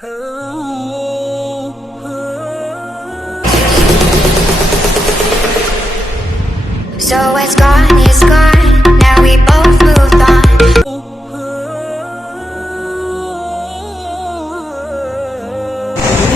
So it's gone, now we both moved on.